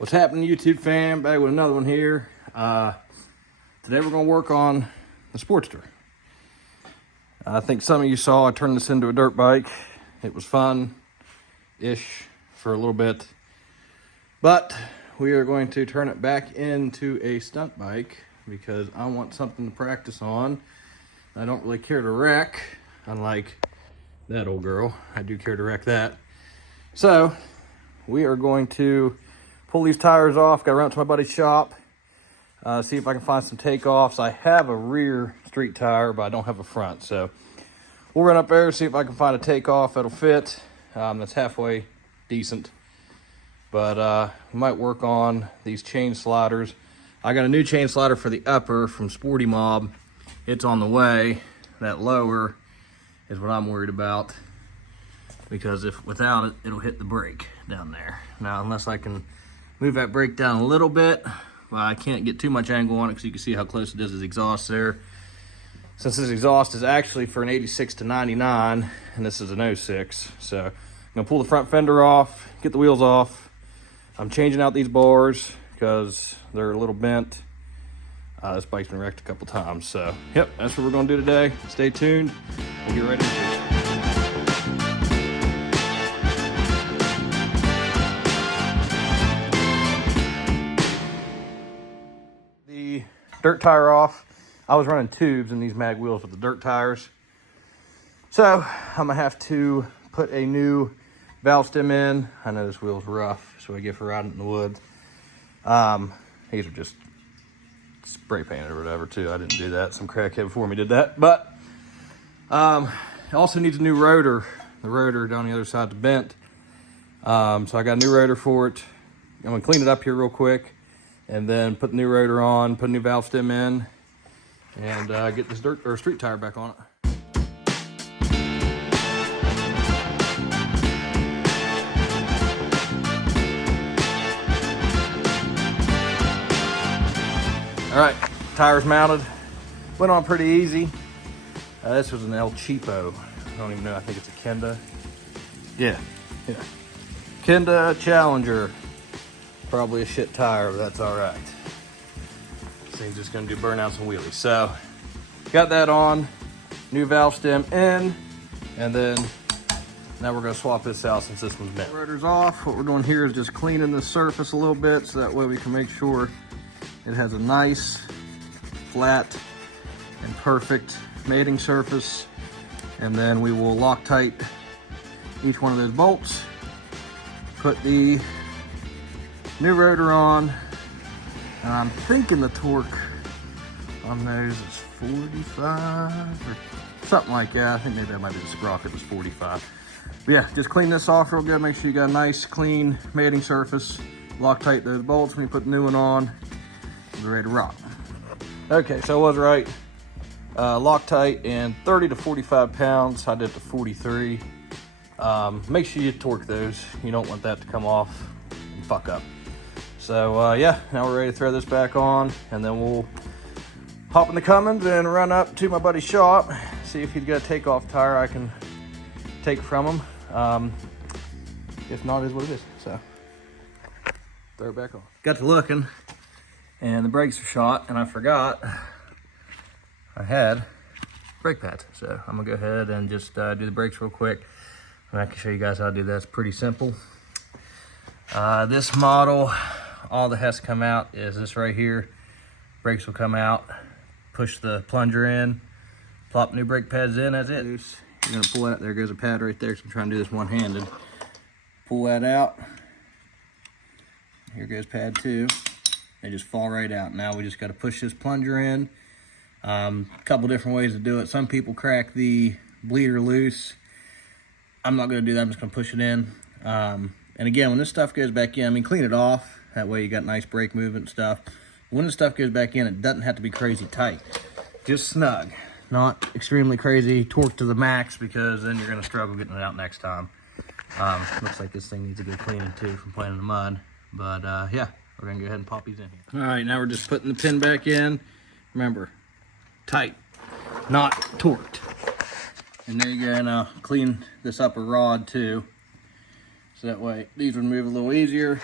What's happening, YouTube fam? Back with another one here. Today we're going to work on the Sportster. I think some of you saw I turned this into a dirt bike. It was fun-ish for a little bit. But we are going to turn it back into a stunt bike because I want something to practice on. I don't really care to wreck, unlike that old girl. I do care to wreck that. So we are going to pull these tires off. Got to run up to my buddy's shop, see if I can find some takeoffs. I have a rear street tire, but I don't have a front. So we'll run up there, see if I can find a takeoff that'll fit. That's halfway decent. But we might work on these chain sliders. I got a new chain slider for the upper from Sporty Mob. It's on the way. That lower is what I'm worried about, because if without it, it'll hit the brake down there. Now, unless I can move that brake down a little bit, well, I can't get too much angle on it because you can see how close it is to the exhaust there. Since this exhaust is actually for an 86 to 99, and this is an 06, so I'm gonna pull the front fender off, get the wheels off. I'm changing out these bars because they're a little bent. This bike's been wrecked a couple times, so yep, that's what we're gonna do today. Stay tuned, we'll get ready to do it. Dirt tire off. I was running tubes in these mag wheels with the dirt tires, so I'm gonna have to put a new valve stem in. I know this wheel's rough, so I get for riding in the woods. These are just spray painted or whatever too. I didn't do that. Some crackhead before me did that. But it also needs a new rotor. The rotor down the other side's bent, so I got a new rotor for it. I'm gonna clean it up here real quick, and then put the new rotor on, put a new valve stem in, and get this dirt or street tire back on it. All right, tires mounted. Went on pretty easy. This was an El Cheapo. I don't even know, I think it's a Kenda. Yeah. Kenda Challenger. Probably a shit tire, but that's all right. This thing's just gonna do burnout some wheelies. So, got that on, new valve stem in, and then now we're gonna swap this out since this one's bent. Rotor's off. What we're doing here is just cleaning the surface a little bit so that way we can make sure it has a nice, flat, and perfect mating surface. And then we will Loctite each one of those bolts, put the new rotor on, and I'm thinking the torque on those is 45 or something like that. I think maybe that might be the sprocket was 45. But yeah, just clean this off real good. Make sure you got a nice, clean mating surface. Loctite those bolts when you put the new one on. We're ready to rock. Okay, so I was right. Loctite in 30 to 45 pounds. I did it to 43. Make sure you torque those. You don't want that to come off and fuck up. So yeah, now we're ready to throw this back on, and then we'll hop in the Cummins and run up to my buddy's shop, see if he's got a takeoff tire I can take from him. If not, it is what it is. So throw it back on. Got to looking, and the brakes are shot, and I forgot I had brake pads. So I'm gonna go ahead and just do the brakes real quick, and I can show you guys how to do that. It's pretty simple. This model, all that has to come out is this right here. Brakes will come out, push the plunger in, plop new brake pads in, that's it. You're gonna pull that, there goes a pad right there, so I'm trying to do this one-handed. Pull that out. Here goes pad 2. They just fall right out. Now we just gotta push this plunger in. A couple different ways to do it. Some people crack the bleeder loose. I'm not gonna do that, I'm just gonna push it in. And again, when this stuff goes back in, I mean, clean it off. That way you got nice brake movement and stuff. When the stuff goes back in, it doesn't have to be crazy tight. Just snug, not extremely crazy, torque to the max, because then you're gonna struggle getting it out next time. Looks like this thing needs a good cleaning too from playing in the mud. But yeah, we're gonna go ahead and pop these in here. All right, now we're just putting the pin back in. Remember, tight, not torqued. And there you go. Now clean this upper rod too, so that way these would move a little easier.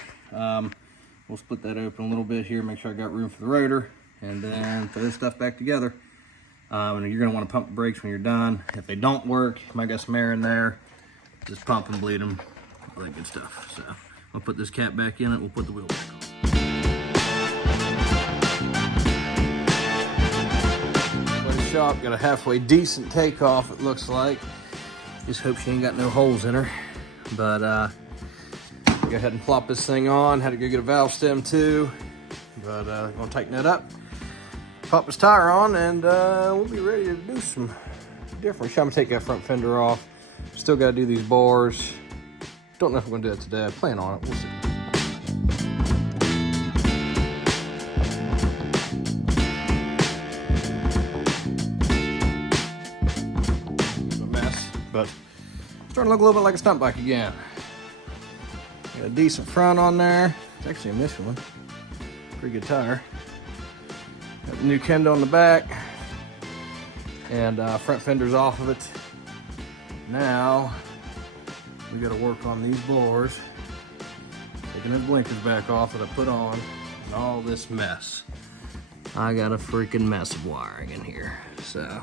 We'll split that open a little bit here, make sure I got room for the rotor, and then put this stuff back together. And you're gonna wanna pump the brakes when you're done. If they don't work, you might got some air in there, just pump and bleed them, all that good stuff. So I'll put this cap back in it, we'll put the wheel back on. The shop got a halfway decent takeoff, it looks like. Just hope she ain't got no holes in her. But go ahead and plop this thing on. Had to go get a valve stem too. But gonna tighten that up. Pop this tire on and we'll be ready to do some different shit. I'm gonna take that front fender off. Still gotta do these bars. Don't know if I'm gonna do that today. I plan on it, we'll see. But starting to look a little bit like a stunt bike again. Got a decent front on there. It's actually a Michelin. Pretty good tire. Got the new kendo on the back. And front fender's off of it. Now, we gotta work on these bores. Taking those blinkers back off that I put on. And all this mess. I got a freaking mess of wiring in here. So,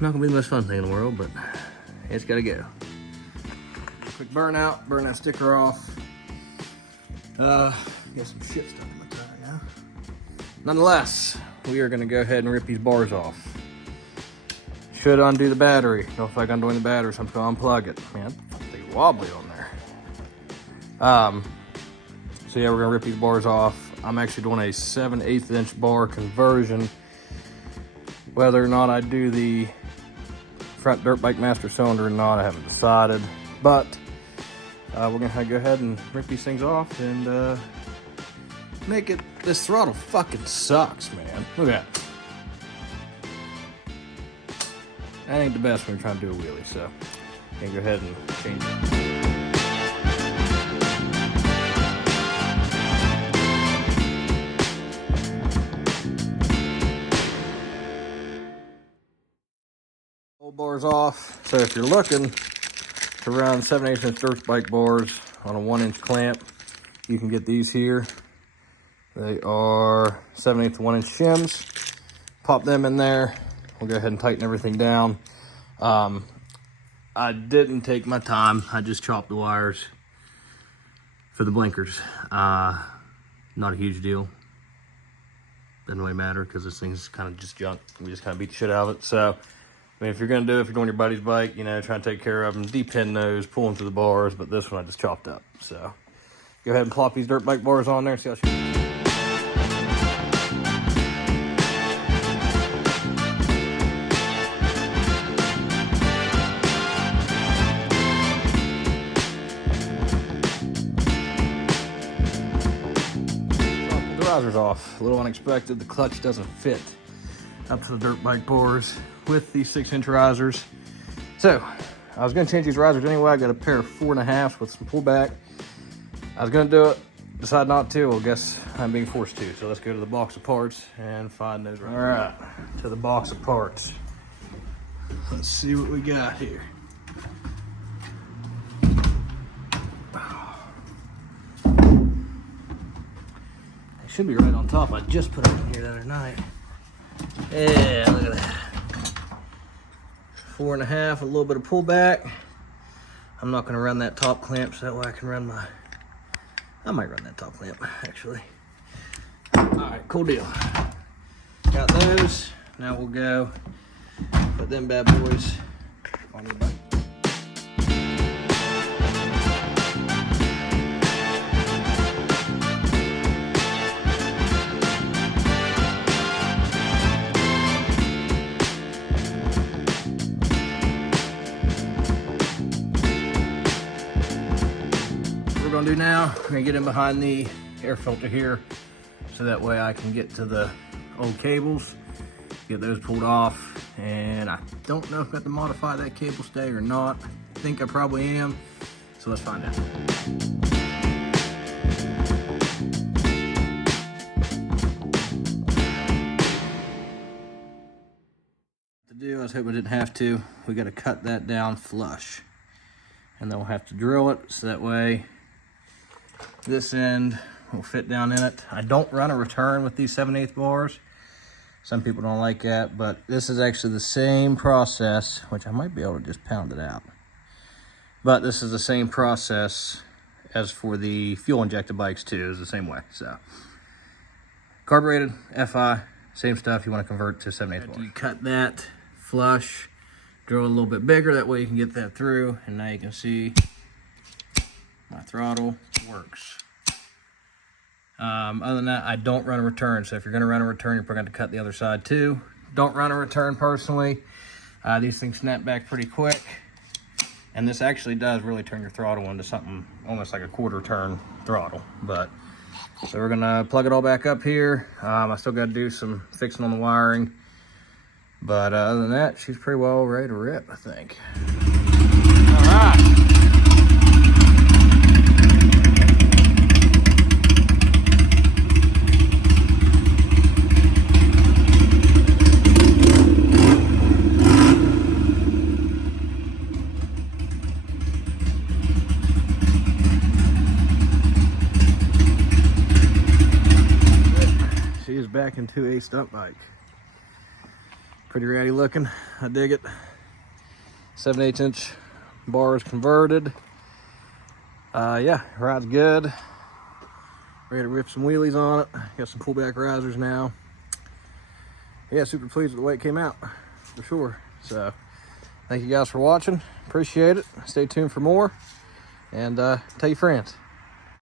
not gonna be the most fun thing in the world, but it's gotta go. Quick burnout, burn that sticker off. Got some shit stuck in my tire now. Nonetheless, we are gonna go ahead and rip these bars off. Should undo the battery. Don't feel like undoing the battery, so I'm just gonna unplug it. Man, it's wobbly on there. So yeah, we're gonna rip these bars off. I'm actually doing a 7/8 inch bar conversion. Whether or not I do the front dirt bike master cylinder or not, I haven't decided. But we're gonna go ahead and rip these things off and make it. This throttle fucking sucks, man. Look at that. That ain't the best when you're trying to do a wheelie, so I'm gonna go ahead and change it. Bars off. So if you're looking to run 7/8 inch dirt bike bars on a 1-inch clamp, you can get these here. They are 7/8 to 1-inch shims. Pop them in there. We'll go ahead and tighten everything down. I didn't take my time. I just chopped the wires for the blinkers. Not a huge deal. Doesn't really matter because this thing's kind of just junk. We just kind of beat the shit out of it. So I mean, if you're gonna do it, if you're doing your buddy's bike, you know, try and take care of them, depin those, pull them through the bars, but this one I just chopped up. So go ahead and plop these dirt bike bars on there and see how she the riser's off. A little unexpected, the clutch doesn't fit up to the dirt bike bars with these 6-inch risers. So I was gonna change these risers anyway. I got a pair of 4.5s with some pullback. I was gonna do it, decided not to. Well, guess I'm being forced to. So let's go to the box of parts and find those risers. All right, to the box of parts. Let's see what we got here. They should be right on top. I just put them in here the other night. Yeah, look at that. 4.5, a little bit of pullback. I'm not gonna run that top clamp so that way I can run my, I might run that top clamp actually. All right, cool deal. Got those. Now we'll go put them bad boys on the bike. Gonna do now, I'm gonna get in behind the air filter here so that way I can get to the old cables, get those pulled off, and I don't know if I have to modify that cable stay or not. I think I probably am, so let's find out. To do, I was hoping I didn't have to. We got to cut that down flush, and then we'll have to drill it so that way This end will fit down in it. I don't run a return with these 7/8 bars. Some people don't like that, but this is actually the same process, which I might be able to just pound it out. But this is the same process as for the fuel injected bikes too, is the same way. So carbureted, FI, same stuff. You want to convert to 7/8 bars. You cut that flush, drill it a little bit bigger, that way you can get that through, and now you can see my throttle works. Other than that, I don't run a return. So if you're going to run a return, you're probably going to cut the other side too. Don't run a return personally. These things snap back pretty quick. And this actually does really turn your throttle into something almost like a quarter turn throttle. But so we're going to plug it all back up here. I still got to do some fixing on the wiring. But other than that, she's pretty well ready to rip, I think. All right. She is back into a stunt bike. Pretty ratty looking. I dig it. 7/8 inch bars converted. Yeah, ride's good. Ready to rip some wheelies on it. Got some pullback risers now. Yeah, super pleased with the way it came out, for sure. So, thank you guys for watching. Appreciate it. Stay tuned for more. And tell your friends.